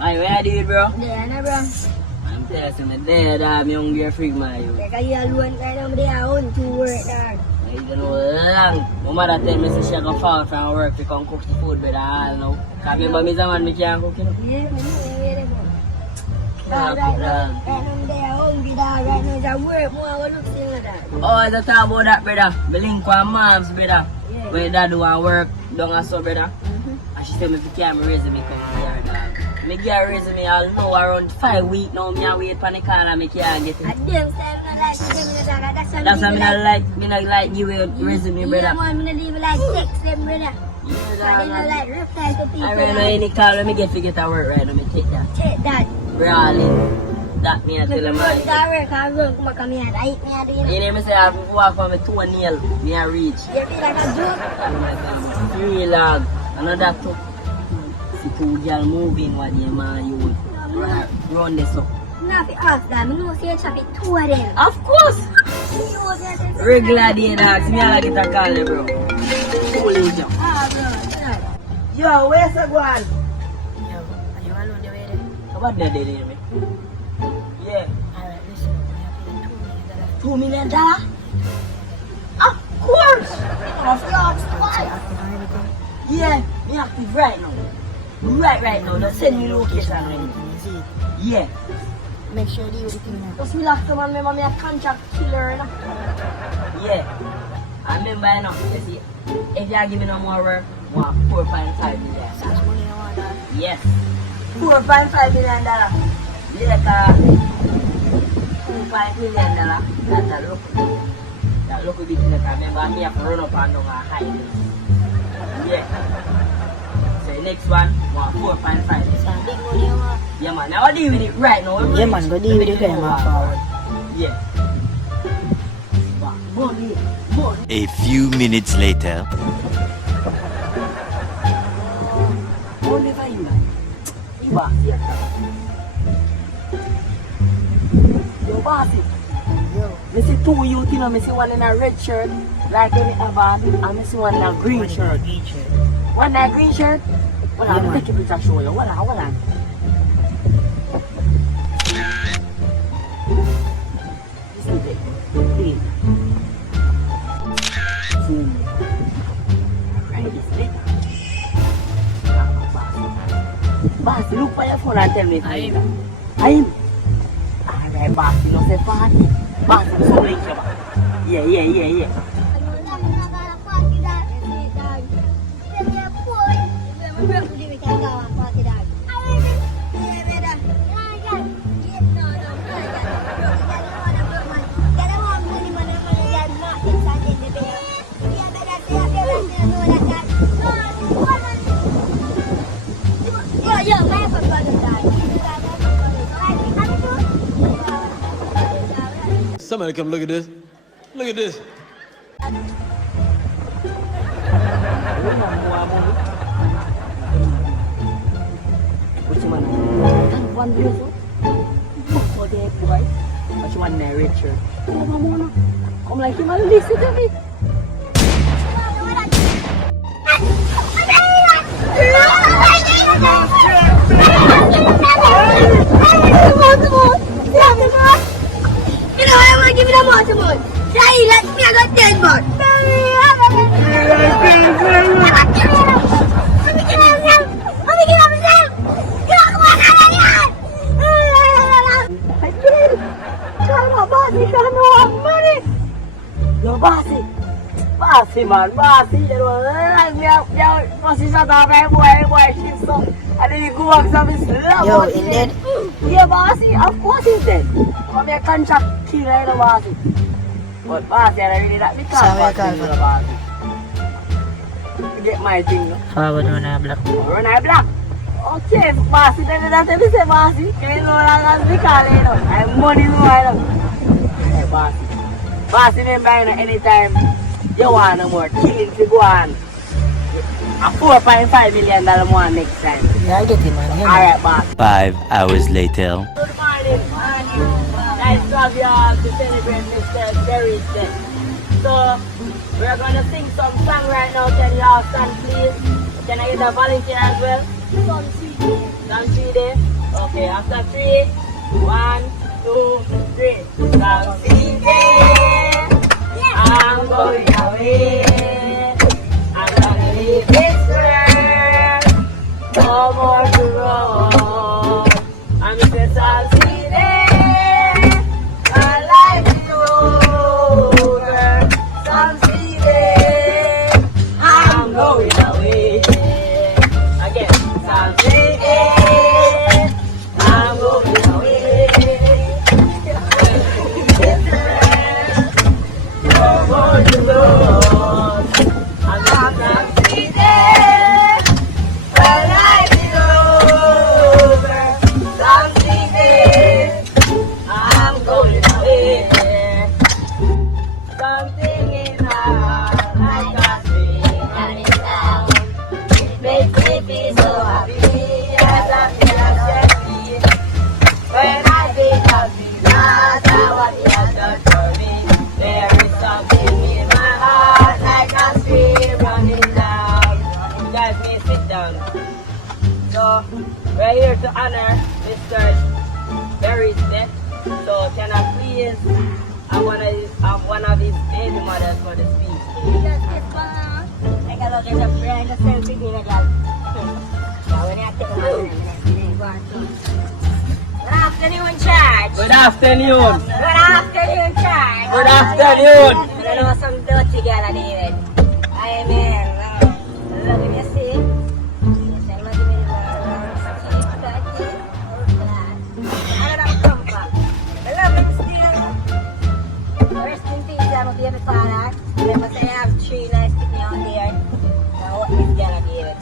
Ay, where you doing, bro? There na bro. I'm telling you, I'm there, dog. I'm hungry freak, man. Teka, alone ka naman there on to work dog. I don't know long. My mother tell me she go fall from work to come cook the food, but I don't know. Cause remember me the man me can't cook, you know? Yeah, man, yeah, bro. Can't Right cook, now, dog. right now there hungry dog. Right now it's a work more. I look still dog. Oh, I just talk about that, brother. Me link with mom's, brother. Yeah. When dad do work, down and so, brother. And she tell me if you can't raise me come here, dog. Me get raise me all know around 5 weeks now. Me a wait for the call and me can't get it. At them time not like to them dog. That's why me not like give you resume, brother. Yeah, man, me not even like text them, brother. Yeah, So they not like reply to people. I right now any call when me get to get to work right now, me take that. Check that. Brawling. That me I tell them Run man. that work, I run come here. I eat me a do you know. You know me say I have to walk from my toenail, me a reach. You feel like a joke? Three log, another two. See two girl moving what you man you run this up. Not for us, that. I know say you chop it two of them. Of course! Regular day dogs, me all get a call there, bro. Holy jump. Ah, bro, you know. Yo, where's the one? Yo, are you alone the way there? What did they do me? Yeah. Alright, listen. We are paying $2 million. $2 million? Of course! Of course, why? Active on everything. Yeah, me active right now. Right now. Just send me location right now. You see it? Yeah. Make sure you do the thing now. Just relax, man. Remember me a contract killer, you know? Yeah. I remember, you know, you see, if you give me no more work, I want 4.5 million. So much money you want that? Yes. $4.5 million. Later, $2.5 million. That look a bit later. Remember, me have to run up and down and hide it. Yeah. So, next one, I want 4.5. So big money you want? Yeah, man. Now, I deal with it right now. Yeah, man, go deal with it then, man, forward. Yeah. Money. A few minutes later. Money for you, man. You bossy. Yo, bossy. Yo. I see two youth, you know, I see one in a red shirt, like when they have on, and I see one in a green shirt. One in a green shirt? Hold on, take a picture show you. Hold on. Bossy, look for your phone and tell me. I'm. Alright, bossy, no say party. Bossy, so late, yeah. Somebody come look at this. Look at this. Which one? One beautiful. Oh, there, boy. Which one narrator? Come like him and listen to me. You know I want to give you the watermelon. Try it, let me I got 10 bucks. Yo, bossy, man, bossy. You know, bossy shut up, boy, she's so. And then you go back to his love. Yo, is dead? Yeah, bossy, of course he's dead. I'm a contract killer, you know, bossy. But bossy, I really not because bossy. Get my thing, no? Forward run a block. Run a block. Okay, bossy, then that's what say bossy. Can't know that as we call it, you know. I'm money, you know. Hey, bossy. Bossy, remember, you know, anytime you want no more killing to go on. A $4.5 million more next time. Yeah, I get it, man. Alright, boss. 5 hours later. Good morning. Nice to have you all to celebrate Mr. Jerry's day. So, we're going to sing some song right now. Can you all stand, please? Can I get a volunteer as well? Some 3 days. Okay, after 3, 1, 2, 3. Something I'm going away. I'm gonna leave this world. No more to roam. I'm just succeeding. My life is over. Succeeding. I'm going away. Again, succeeding. I'm going away. No more to roam. I'm just succeeding. My life is over. Succeeding. I'm going away. Something in my heart, like a dream running down. It makes me feel so happy, as I feel as can feel. When I think of Jesus and what He has done for me, there is something in my heart, like a stream running down. You guys may sit down. So, we're here to honor Mr. Berry's death. So, can I please have one of his baby mothers for the speech? I got look at the friend, the selfie, you know, girl. Now, when you take a man, good afternoon, church. Good afternoon. Good afternoon, church. Good afternoon. I know some dirty girl, David. Amen. Look at you, see? Yes, I'm not giving you I don't come back. I love him still. Rest in peace, I'm a baby father. Never say I have 3 nice people out there. Now, what is gonna be it?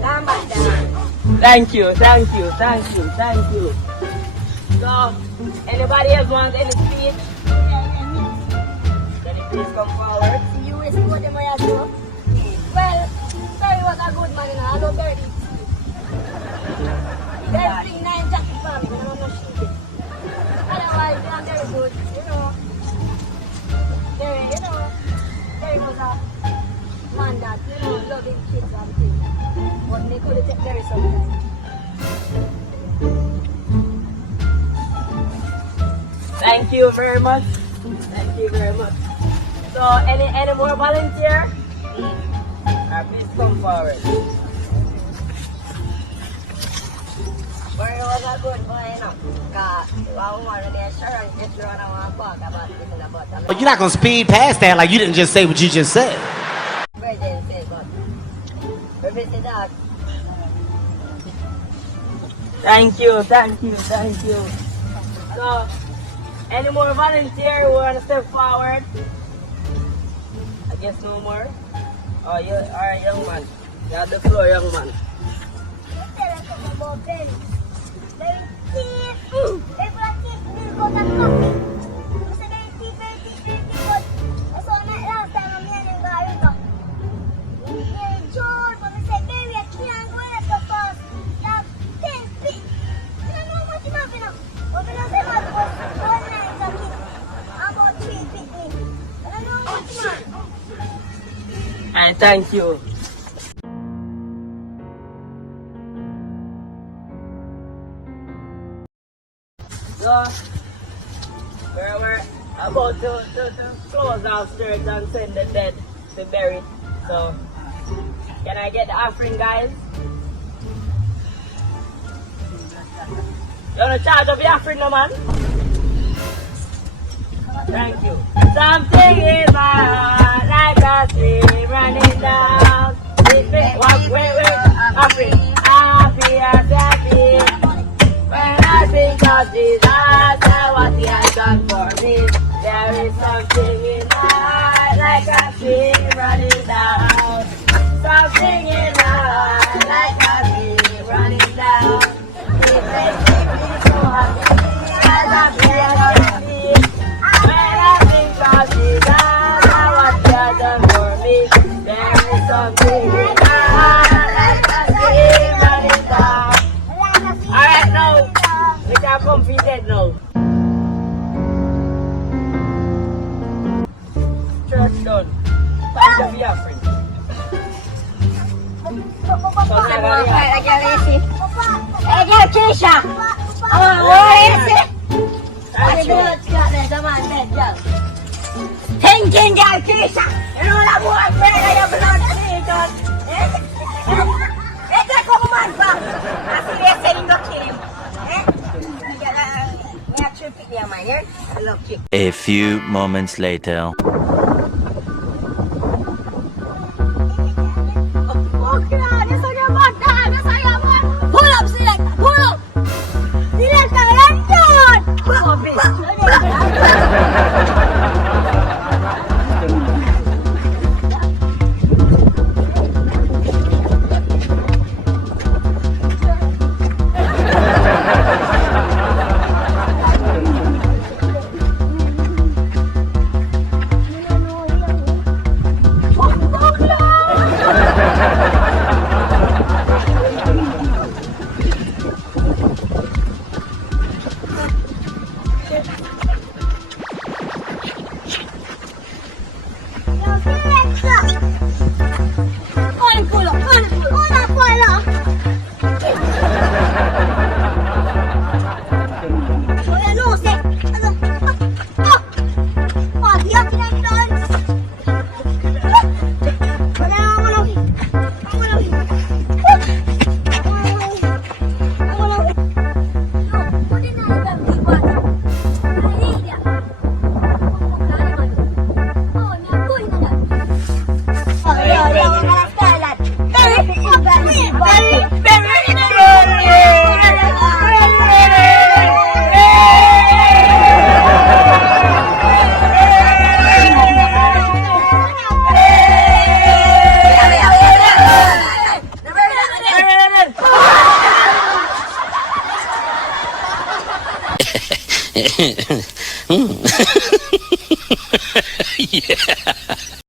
Come back down. Thank you, thank you, thank you, thank you. So, anybody else want any speech? Can you please come forward? You is what am I do? Well, Terry was a good man, you know. I love Terry. There's 9 jacket for me, but I'm not shooting. Otherwise, I'm very good, you know. Terry, you know. Terry was a man that, you know, loving kids and things. But they couldn't take Terry sometimes. Thank you very much. Thank you very much. So, any more volunteer? Please come forward. Barry was a good boy, you know. Because one morning, the insurance just run around and talk about this and about that. But you're not gonna speed past that like you didn't just say what you just said. Barry didn't say, but we visit that. Thank you, thank you, thank you. So, any more volunteer who want to step forward? I guess no more. Oh, you are a young man. You have the floor, young man. I thank you. So, we're about to close our church and send the dead to bury. So, can I get the offering, guys? You want to charge up the offering, no man? Thank you. Something in my heart, like a stream running down. Wait, offering. Happy as happy. When I think of Jesus and what He has done for me, there is something in my heart, like a stream running down. Something in my heart, like a stream running down. It makes me feel so happy, as happy as can be. When I think of Jesus and what He has done for me, there is something in my heart, like a stream running down. Alright, now, we can come feed now. Church done. Time to be a friend. So, Hey, Keisha! Thinking girl, Kisha! You know that boy, pera yung blood season! Ito ko kuman ba? Kasi ese lindo kilim. May action pick niya man yan. Look, chick. A few moments later. Oh, grabe sa yaman! Grabe sa yaman! Pull up, select! Pull up! Select ka lang yun! Oh, bitch!